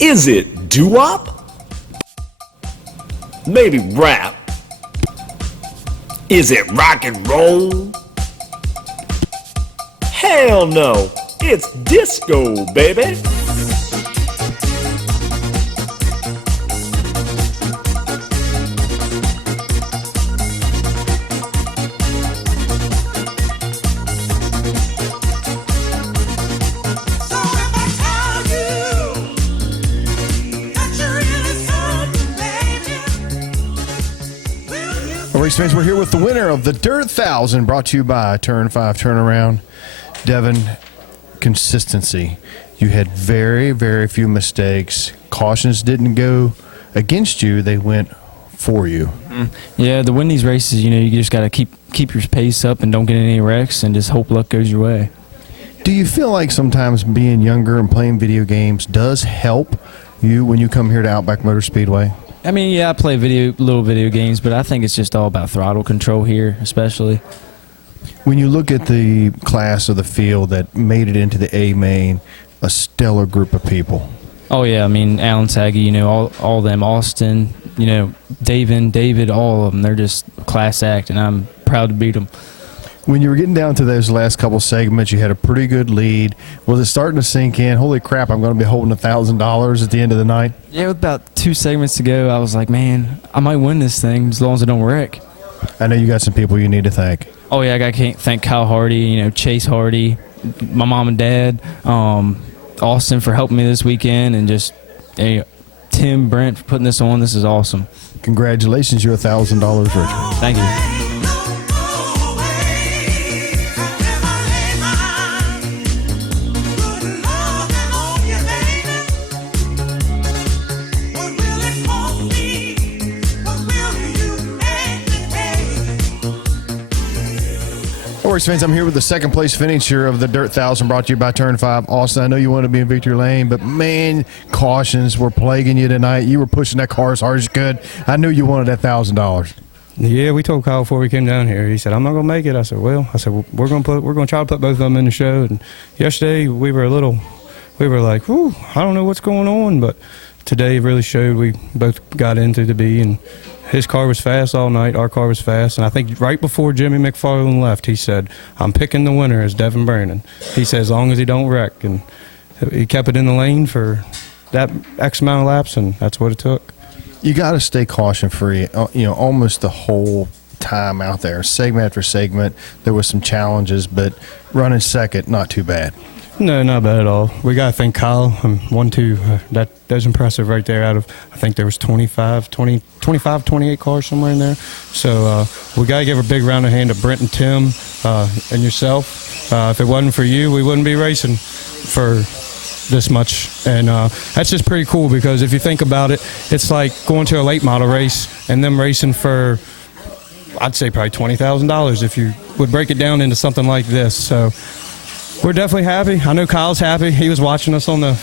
Is it doo-wop? Maybe rap? Is it rock and roll? Hell no, it's disco, baby. Race fans, we're here with the winner of the Dirt 1000, brought to you by Turn 5 Turnaround. Devin, consistency. You had very, very few mistakes. Cautions didn't go against you. They went for you. Yeah, to win these races, you just got to keep your pace up and don't get any wrecks and just hope luck goes your way. Do you feel like sometimes being younger and playing video games does help you when you come here to Outback Motor Speedway? I mean, yeah, I play little video games, but I think it's just all about throttle control here, especially. When you look at the class of the field that made it into the A main, a stellar group of people. Oh, yeah, I mean, Alan Saggy, all of them, Austin, David, all of them, they're just class act, and I'm proud to beat them. When you were getting down to those last couple segments, you had a pretty good lead. Was it starting to sink in? Holy crap, I'm going to be holding $1,000 at the end of the night? Yeah, with about 2 segments to go, I was like, man, I might win this thing as long as I don't wreck. I know you got some people you need to thank. Oh, yeah, I got to thank Kyle Hardy, Chase Hardy, my mom and dad, Austin for helping me this weekend, and just Tim, Brent for putting this on. This is awesome. Congratulations, you're $1,000 richer. Thank you. Race fans, I'm here with the second place finisher of the Dirt 1000, brought to you by Turn 5. Austin, I know you want to be in victory lane, but man, cautions were plaguing you tonight. You were pushing that car as hard as you could. I knew you wanted that $1,000. Yeah, we told Kyle before we came down here. He said, "I'm not going to make it." I said, "Well," we're going to try to put both of them in the show." And yesterday we were like, "Whew, I don't know what's going on," but today really showed we both got into the B, and his car was fast all night. Our car was fast. And I think right before Jimmy McFarland left, he said, "I'm picking the winner as Devin Brannon." He said, as long as he don't wreck. And he kept it in the lane for that X amount of laps, and that's what it took. You got to stay caution-free, almost the whole time out there. Segment after segment, there was some challenges, but running second, not too bad. No, not bad at all. We got to thank Kyle. 1-2, that's impressive right there out of, I think there was 25, 28 cars somewhere in there. So we got to give a big round of hand to Brent and Tim and yourself. If it wasn't for you, we wouldn't be racing for this much. And that's just pretty cool because if you think about it, it's like going to a late model race and them racing for, I'd say probably $20,000 if you would break it down into something like this. So we're definitely happy. I know Kyle's happy. He was watching us on the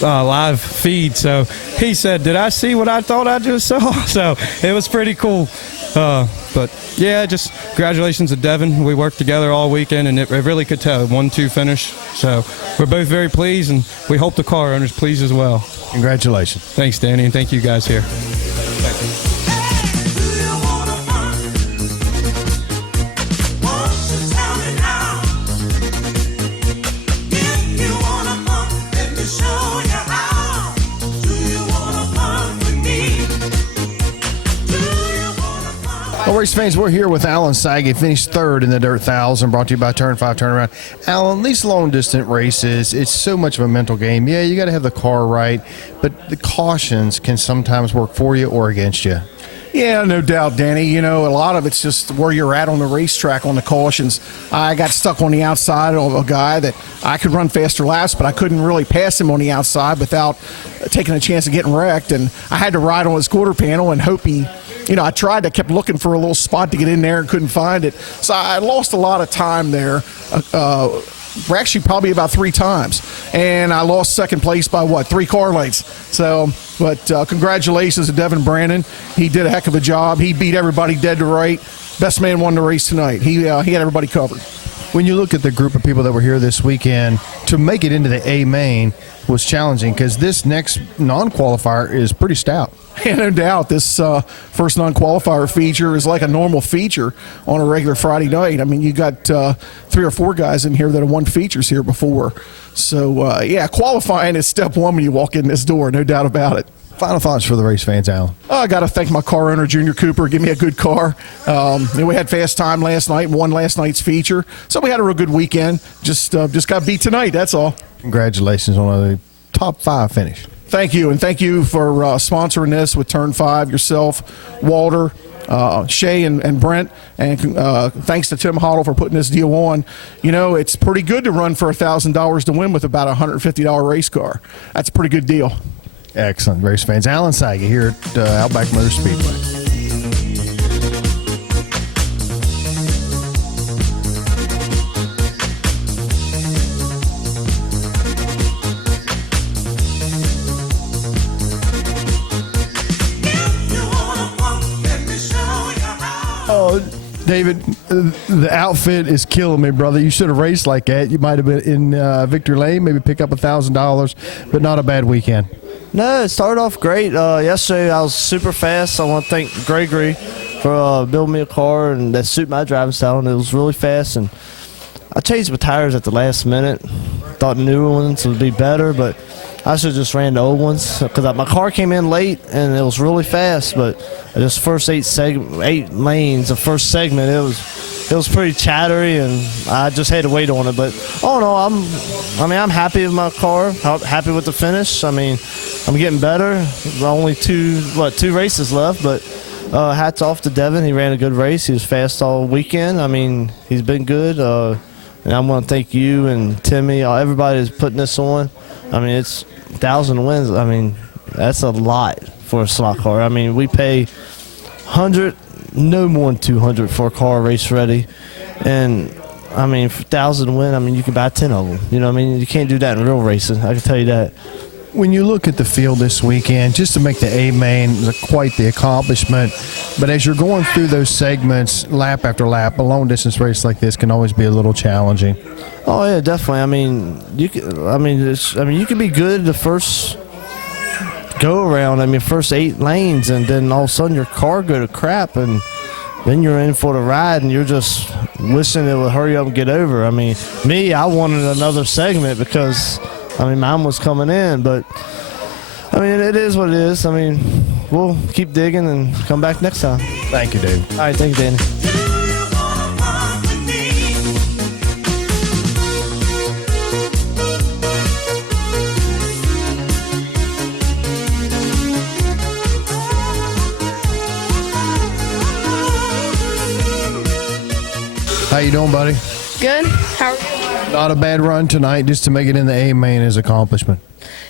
live feed, so he said, "Did I see what I thought I just saw?" So it was pretty cool. But yeah, just congratulations to Devin. We worked together all weekend, and it really could tell 1-2 finish. So we're both very pleased, and we hope the car owner's pleased as well. Congratulations. Thanks, Danny, and thank you guys here. Well, race fans, we're here with Alan Saggy, finished third in the Dirt 1000, brought to you by Turn 5 Turnaround. Alan, these long-distance races, it's so much of a mental game. Yeah, you got to have the car right, but the cautions can sometimes work for you or against you. Yeah, no doubt, Danny. A lot of it's just where you're at on the racetrack on the cautions. I got stuck on the outside of a guy that I could run faster laps, but I couldn't really pass him on the outside without taking a chance of getting wrecked. And I had to ride on his quarter panel and hope he, I kept looking for a little spot to get in there and couldn't find it. So I lost a lot of time there. Actually probably about 3 times, and I lost second place by 3 car lengths. But congratulations to Devin Brannon. He did a heck of a job. He beat everybody dead to right. Best man won the race tonight. He had everybody covered. When you look at the group of people that were here this weekend, to make it into the A main was challenging because this next non-qualifier is pretty stout. Yeah, no doubt. This first non-qualifier feature is like a normal feature on a regular Friday night. I mean, you got 3 or 4 guys in here that have won features here before. So, yeah, qualifying is step one when you walk in this door, no doubt about it. Final thoughts for the race fans, Alan? I got to thank my car owner, Junior Cooper. Give me a good car. We had fast time last night and won last night's feature. So we had a real good weekend. Just got beat tonight, that's all. Congratulations on a top 5 finish. Thank you, and thank you for sponsoring this with Turn 5, yourself, Walter, Shay, and Brent, and thanks to Tim Hoddle for putting this deal on. You know, it's pretty good to run for $1,000 to win with about a $150 race car. That's a pretty good deal. Excellent, race fans. Alan Saga here at Outback Motor Speedway. Oh, David, the outfit is killing me, brother. You should have raced like that. You might have been in Victory Lane, maybe pick up $1,000, but not a bad weekend. No, it started off great. Yesterday I was super fast. I want to thank Gregory for building me a car and that suit my driving style, and it was really fast. And I changed my tires at the last minute. Thought newer ones would be better, but I should have just ran the old ones because my car came in late and it was really fast. But just first 8 lanes, the first segment, it was pretty chattery, and I just had to wait on it. But oh no, I'm happy with my car. Happy with the finish. I mean, I'm getting better. Only two races left, but hats off to Devin. He ran a good race. He was fast all weekend. I mean, he's been good. And I want to thank you and Timmy, everybody that's putting this on. I mean, it's 1,000 wins. I mean, that's a lot for a slot car. I mean, we pay 100, no more than 200 for a car race ready. And, I mean, for 1,000 win, I mean, you can buy 10 of them. You know what I mean? You can't do that in real racing. I can tell you that. When you look at the field this weekend, just to make the A main is quite the accomplishment. But as you're going through those segments, lap after lap, a long distance race like this can always be a little challenging. Oh yeah, definitely. I mean, you can be good the first go around. I mean, first 8 lanes, and then all of a sudden your car go to crap, and then you're in for the ride, and you're just wishing it would hurry up and get over. I mean, I wanted another segment because. I mean, mine was coming in, but, I mean, it is what it is. I mean, we'll keep digging and come back next time. Thank you, Dave. All right, thank you, Danny. How you doing, buddy? Good. How are you? Not a bad run tonight. Just to make it in the A main is accomplishment.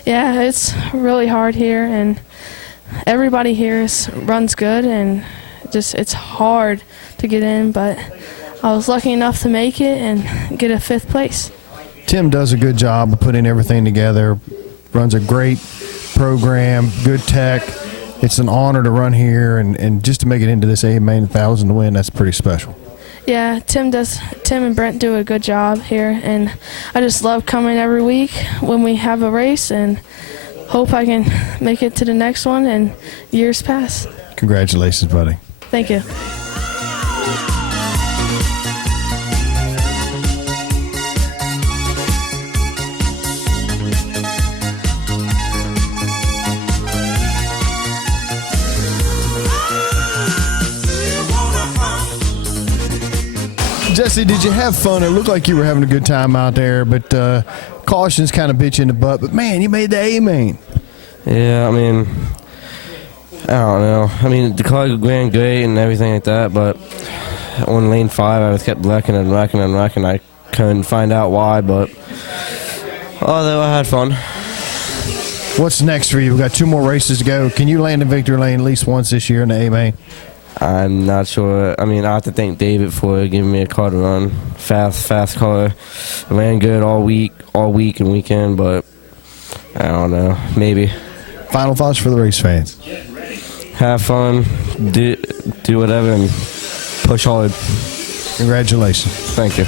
Yeah, it's really hard here, and everybody here runs good, and it's hard to get in, but I was lucky enough to make it and get a 5th place. Tim does a good job of putting everything together. Runs a great program, good tech. It's an honor to run here, and just to make it into this A main 1,000 to win, that's pretty special. Yeah, Tim and Brent do a good job here, and I just love coming every week when we have a race, and hope I can make it to the next one and years pass. Congratulations, buddy. Thank you. Jesse, did you have fun? It looked like you were having a good time out there, but cautions kind of bit you in the butt. But, man, you made the A main. Yeah, I mean, I don't know. I mean, the car ran great and everything like that, but on lane 5, I was kept wrecking. I couldn't find out why, but although I had fun. What's next for you? We've got 2 more races to go. Can you land in victory lane at least once this year in the A main? I'm not sure. I mean, I have to thank David for giving me a car to run. Fast car. Ran good all week and weekend, but I don't know. Maybe. Final thoughts for the race fans. Have fun, do whatever, and push hard. Congratulations. Thank you.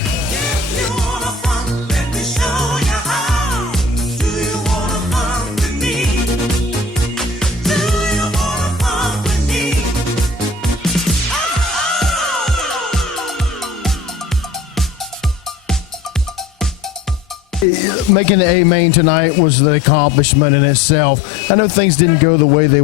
making the A main tonight was the accomplishment in itself. I know things didn't go the way you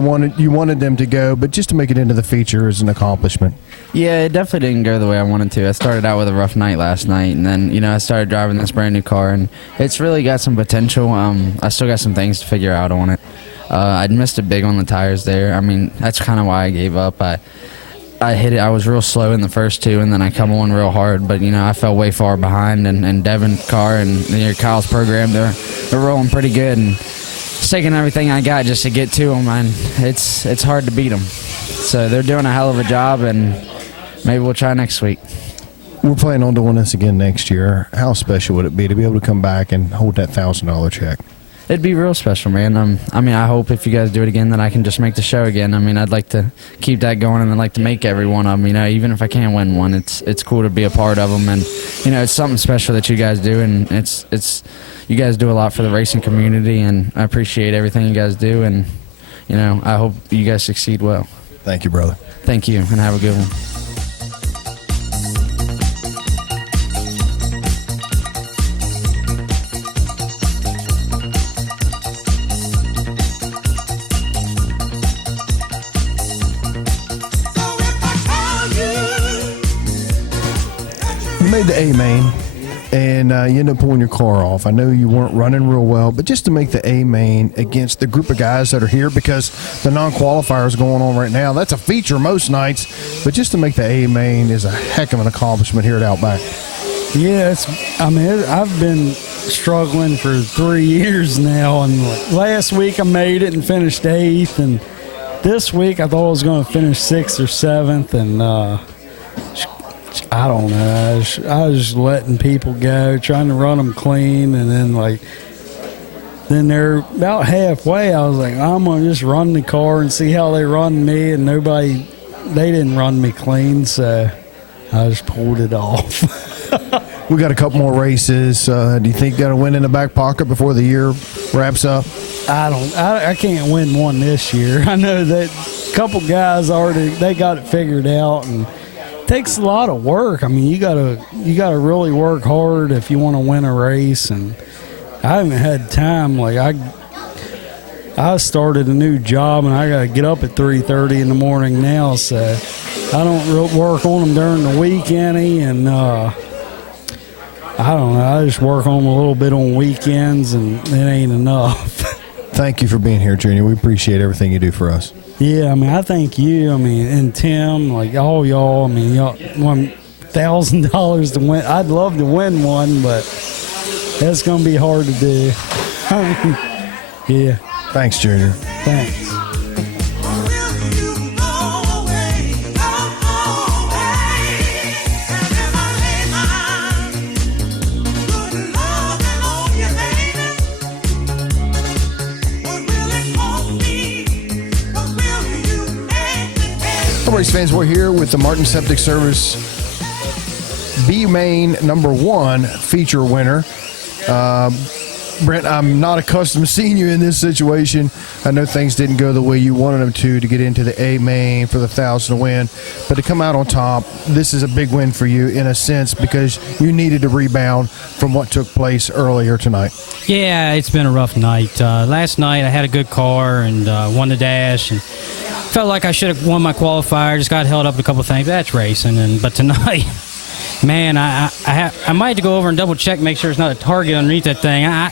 wanted them to go, but just to make it into the feature is an accomplishment. Yeah, it definitely didn't go the way I wanted to. I started out with a rough night last night, and then I started driving this brand new car, and it's really got some potential. I still got some things to figure out on it. I'd missed it big on the tires there. I mean, that's kind of why I gave up. I hit it. I was real slow in the first two, and then I come on real hard. But I fell way far behind. And Devin's car and Kyle's program, they're rolling pretty good. And it's taking everything I got just to get to them, and it's hard to beat them. So they're doing a hell of a job, and maybe we'll try next week. We're planning on doing this again next year. How special would it be to be able to come back and hold that $1,000 check? It'd be real special, man. I hope if you guys do it again that I can just make the show again. I'd like to keep that going, and I'd like to make every one of them. Even if I can't win one, it's cool to be a part of them, and it's something special that you guys do, and it's you guys do a lot for the racing community, and I appreciate everything you guys do, and I hope you guys succeed well. Thank you, brother. Thank you, and have a good one. Made the A main, and you ended up pulling your car off. I know you weren't running real well, but just to make the A main against the group of guys that are here, because the non-qualifier is going on right now. That's a feature most nights, but just to make the A main is a heck of an accomplishment here at Outback. Yeah, I've been struggling for 3 years now, and last week I made it and finished 8th, and this week I thought I was going to finish 6th or 7th, and I don't know. I was just letting people go, trying to run them clean, and then they're about halfway. I was like, I'm gonna just run the car and see how they run me, and they didn't run me clean, so I just pulled it off. We got a couple more races. Do you think you got a win in the back pocket before the year wraps up? I can't win one this year. I know that a couple guys they got it figured out, and takes a lot of work. You gotta really work hard if you want to win a race, and I haven't had time. I started a new job, and I gotta get up at 3:30 in the morning now, so I don't work on them during the week any, and I don't know. I just work on them a little bit on weekends, and it ain't enough. Thank you for being here, Junior. We appreciate everything you do for us. Yeah, I thank you. And Tim, all y'all. Y'all won $1,000 to win. I'd love to win one, but that's gonna be hard to do. Yeah. Thanks, Junior. Thanks. Race fans, we're here with the Martin Septic Service B Main #1 feature winner. Brent, I'm not accustomed to seeing you in this situation. I know things didn't go the way you wanted them to get into the A main for the 1,000 to win, but to come out on top, this is a big win for you in a sense because you needed to rebound from what took place earlier tonight. Yeah, it's been a rough night. Last night I had a good car and won the dash, and felt like I should have won my qualifier. Just got held up a couple things. That's racing, but tonight, man, I might have to go over and double check, make sure it's not a target underneath that thing. I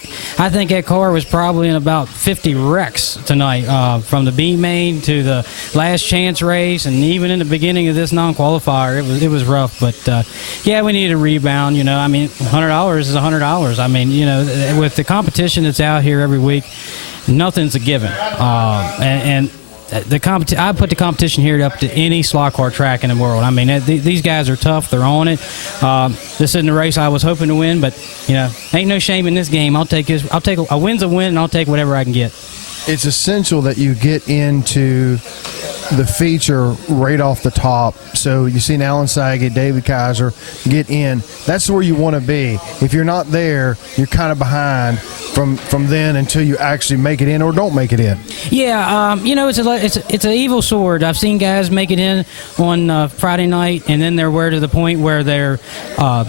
think that car was probably in about 50 wrecks tonight, from the B main to the last chance race, and even in the beginning of this non-qualifier, it was rough. But yeah, we need a rebound. $100 is $100. With the competition that's out here every week, nothing's a given, and I put the competition here up to any slot car track in the world. These guys are tough. They're on it. This isn't a race I was hoping to win, but ain't no shame in this game. I'll take a win's a win, and I'll take whatever I can get. It's essential that you get into the feature right off the top. So you've seen Alan Saget, David Kaiser get in. That's where you want to be. If you're not there, you're kind of behind from then until you actually make it in or don't make it in. Yeah, it's an evil sword. I've seen guys make it in on Friday night, and then they're to the point where they kind of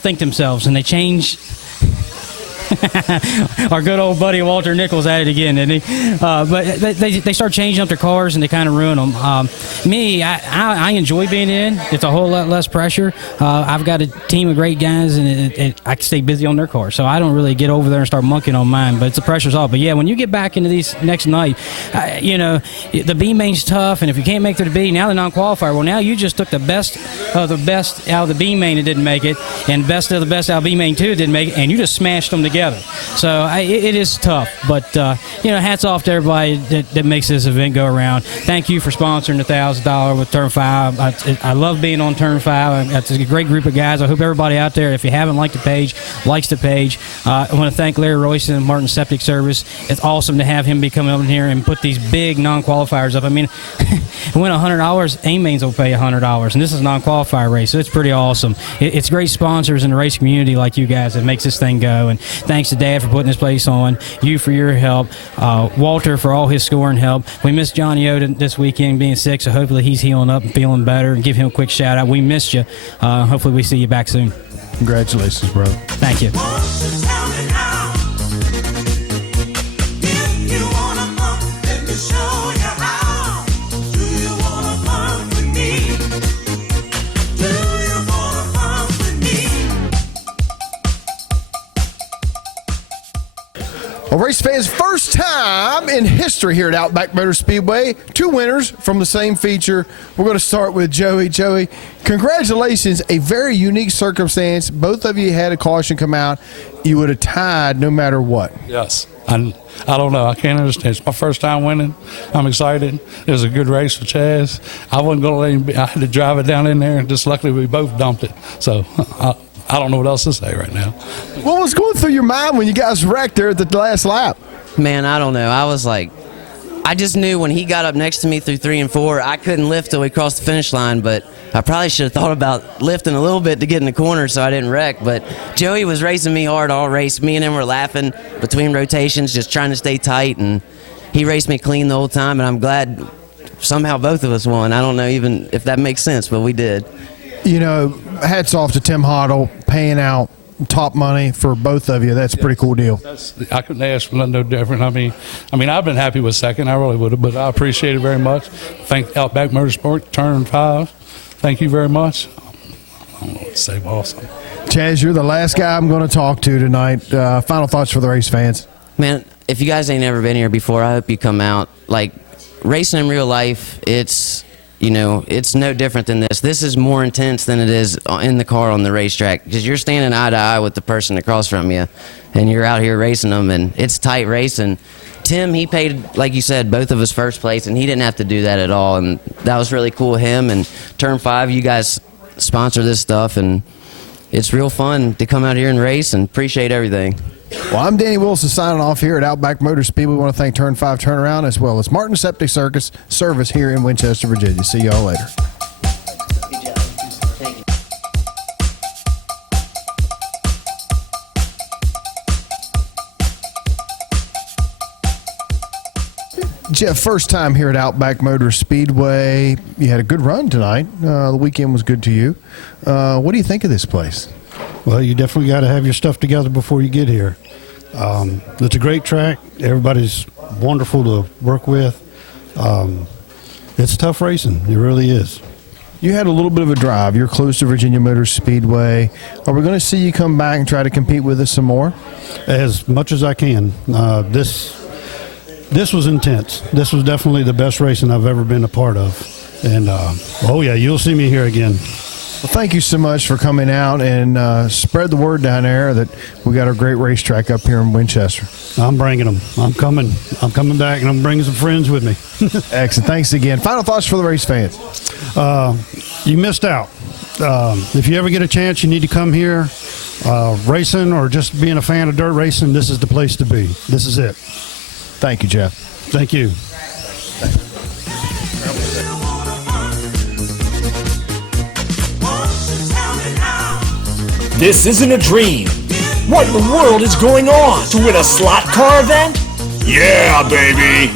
outthink themselves, and they change Our good old buddy Walter Nichols at it again, didn't he? But they start changing up their cars and they kind of ruin them. I enjoy being in. It's a whole lot less pressure. I've got a team of great guys, and I can stay busy on their cars, so I don't really get over there and start monkeying on mine. But the pressure's off. But yeah, when you get back into these next night, the B main's tough, and if you can't make it to the B, now the non-qualifier. Well, now you just took the best of the best out of the B main and didn't make it, and best of the best out of B main 2 didn't make it, and you just smashed them together. So it is tough, but hats off to everybody that makes this event go around. Thank you for sponsoring the $1,000 with Turn 5. I love being on Turn 5. It's a great group of guys. I hope everybody out there, if you haven't liked the page, likes the page. I want to thank Larry Royson and Martin Septic Service. It's awesome to have him be coming up in here and put these big non-qualifiers up. I mean, win $100, A-Mains will pay $100, and this is a non-qualifier race, so it's pretty awesome. It's great sponsors in the race community like you guys that makes this thing go, and thanks to Dad for putting this place on, you for your help, Walter for all his scoring help. We missed Johnny Oden this weekend being sick, so hopefully he's healing up and feeling better, and give him a quick shout out. We missed you. Hopefully we see you back soon. Congratulations, bro. Thank you. Well, race fans, first time in history here at Outback Motor Speedway. 2 winners from the same feature. We're going to start with Joey. Joey, congratulations. A very unique circumstance. Both of you had a caution come out. You would have tied no matter what. Yes. I don't know. I can't understand. It's my first time winning. I'm excited. It was a good race for Chaz. I wasn't going to let him. I had to drive it down in there, and just luckily we both dumped it. So I don't know what else to say right now. What was going through your mind when you guys wrecked there at the last lap? Man, I don't know. I was like, I just knew when he got up next to me through 3 and 4, I couldn't lift till we crossed the finish line, but I probably should have thought about lifting a little bit to get in the corner so I didn't wreck. But Joey was racing me hard all race. Me and him were laughing between rotations, just trying to stay tight, and he raced me clean the whole time, and I'm glad somehow both of us won. I don't know even if that makes sense, but we did. You know, hats off to Tim Hoddle paying out top money for both of you. That's a pretty cool deal. I couldn't ask for nothing no different. I mean, I've been happy with second. I really would have, but I appreciate it very much. Thank Outback Motorsport, Turn 5. Thank you very much. I don't know what to say, boss. Chaz, you're the last guy I'm going to talk to tonight. Final thoughts for the race fans. Man, if you guys ain't never been here before, I hope you come out. Like, racing in real life, it's no different than this. This is more intense than it is in the car on the racetrack, because you're standing eye to eye with the person across from you, and you're out here racing them, and it's tight racing. Tim, he paid, like you said, both of us first place, and he didn't have to do that at all, and that was really cool of him. And Turn 5, you guys sponsor this stuff, and it's real fun to come out here and race, and appreciate everything. Well, I'm Danny Wilson signing off here at Outback Motor Speed. We want to thank Turn 5 Turnaround as well as Martin Septic Service here in Winchester, Virginia. See y'all later. Jeff, first time here at Outback Motor Speedway. You had a good run tonight. The weekend was good to you. What do you think of this place? Well, you definitely got to have your stuff together before you get here. It's a great track. Everybody's wonderful to work with. It's tough racing. It really is. You had a little bit of a drive. You're close to Virginia Motor Speedway. Are we going to see you come back and try to compete with us some more? As much as I can. This was intense. This was definitely the best racing I've ever been a part of. And, oh, yeah, you'll see me here again. Well, thank you so much for coming out and spread the word down there that we got a great racetrack up here in Winchester. I'm bringing them. I'm coming back, and I'm bringing some friends with me. Excellent. Thanks again. Final thoughts for the race fans. You missed out. If you ever get a chance, you need to come here. Racing or just being a fan of dirt racing, this is the place to be. This is it. Thank you, Jeff. Thank you. This isn't a dream. What in the world is going on? To win a slot car event? Yeah, baby.